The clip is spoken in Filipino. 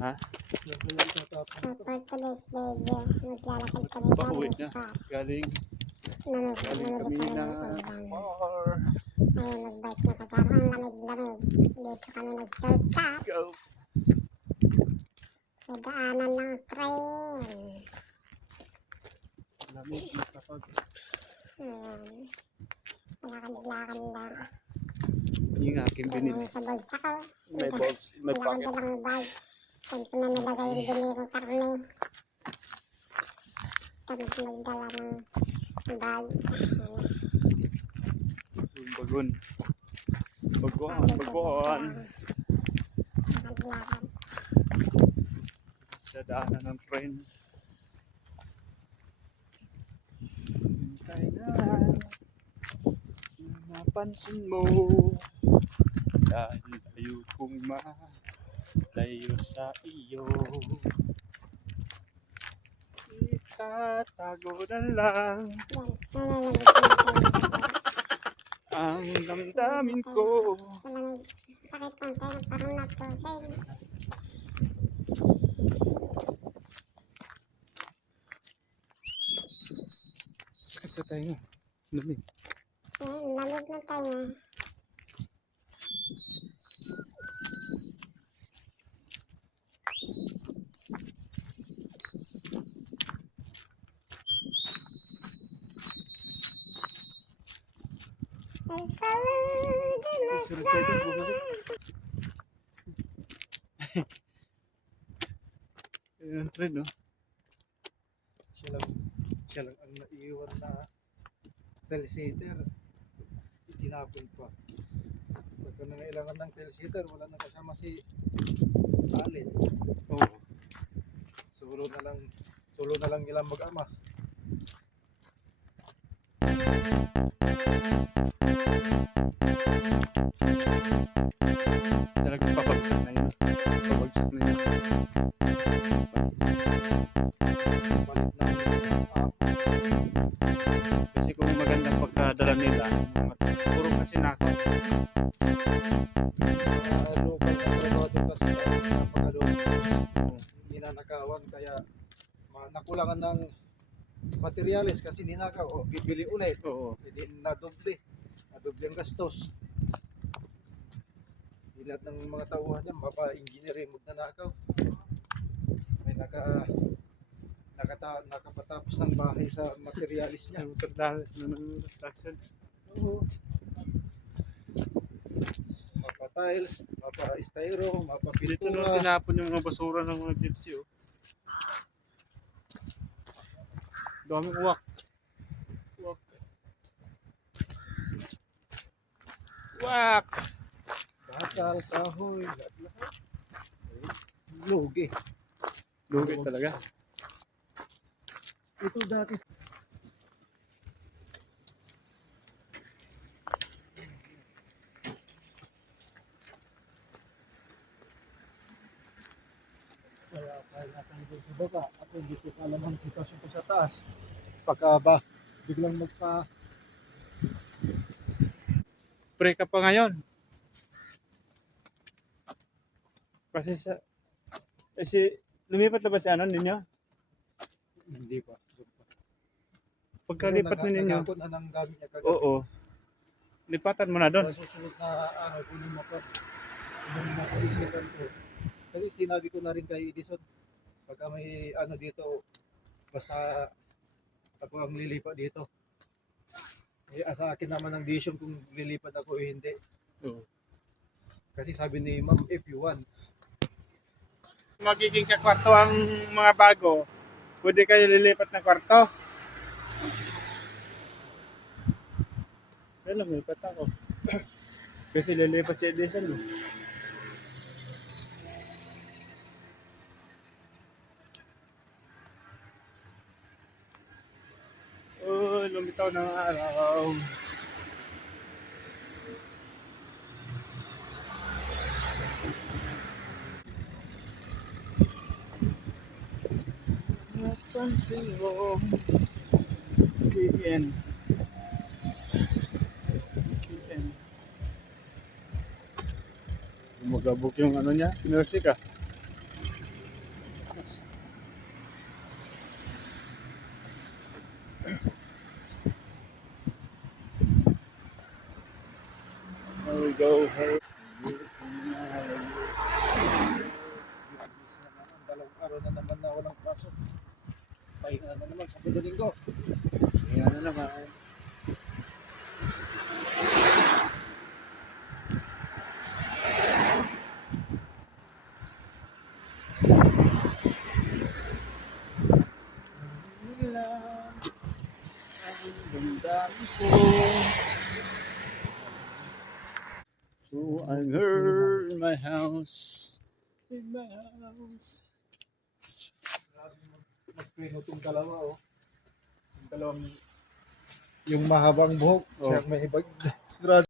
Ha? So for today's video, maglalakad kami Pauwi galing na. Spar. Galing Namili kami kami ng na ulam. Spar. Ayun, nagbike na kasama ang lamig-lamig. Dito kami nag-shortcut Go! sa daanan ng train. Lamig na kapag. Ayan. Lakad-lakad lang. Yung aking Ito na binili. yung sa bulsa ko. May box, may Wala pocket. akong dalang bag. Saan ko na nilagay yung binili kong karne. Tapos nagdala ng bag. Yung bagon. Bagon, Sabi ko, bagon. lakad-lakad. Sa daanan ng train. Hintay na. Mapansin mo. Dahil ayokong malayo sa iyo. Itatago na lang Yan. Nalalagay ko na tayo. ang damdamin ko. Sa lamig. Sakit ng tayo. Parang na-frozen. Sakit sa tayo. Lamig. Yan. Lamig na tayo. And follow the Sunod sa ito, bumalik. Ayun ang train, no? Siya lang ang naiiwan na telesitter, itinapon pa. Pagka nangailangan ng telesitter, wala nang kasama si Alin. Oo. Solo na lang nilang mag-ama. Talagang papagsak na yun. Papagsak na yun. Balik na yung app. Kasi kung magandang pagkadala nila, puro kasi nako. Mga local na trabador kasi napakaloon. Ninanakawan kaya nakulangan ng materyales kasi ninakaw o bibili ulit. Oo. Hindi nadoble ang gastos. Di lahat ng mga tauhan niya, mapa-engineer yung magnanakaw. May nakapatapos ng bahay sa materialis niya. Ang pagdalas na ng construction. Oo. Mapa-tiles, mapa-styro, Dito na mapa-pintura. tinapon yung mga basura ng mga gypsy, oh. Daming uwak. Uwak. Uwak! Bakal, kahoy, lahat. Lugi. Lugi talaga. Ito dati. Kaya natin doon sa baba. Ako hindi ko alam ang sitwasyon ko sa taas. Pagka ba, biglang Pre ka pa ngayon. Kasi lumipat na ba si ano ninyo? hindi pa. Pagkalipat na ninyo. Nagakot na ng gamit niya kagabi. Oo. Lipatan mo na doon. Sa susunod na kunin mo pa isipan ko. Kasi sinabi ko na rin kay Edison, pagka may dito, basta ako ang lilipat dito. Sa akin naman ang decision kung lilipat ako o hindi. Oo. Kasi sabi ni Ma'am, if you want. Magiging kakwarto ang mga bago, pwede kayo lilipat ng kwarto. Kaya lumipat ako. Kasi lilipat si Edison. Oh, lumitaw ng araw. Napansin mo KN Gumagabok yung ano niya, music ah. Dalawang araw na naman na walang pasok. Pahinga na naman sa Linggo. Kaya na naman. So I'm here in my house. In my house. Magpreno itong dalawa, oh. Yung dalawang, yung mahabang buhok, Oh. siya may ibag. Grabe.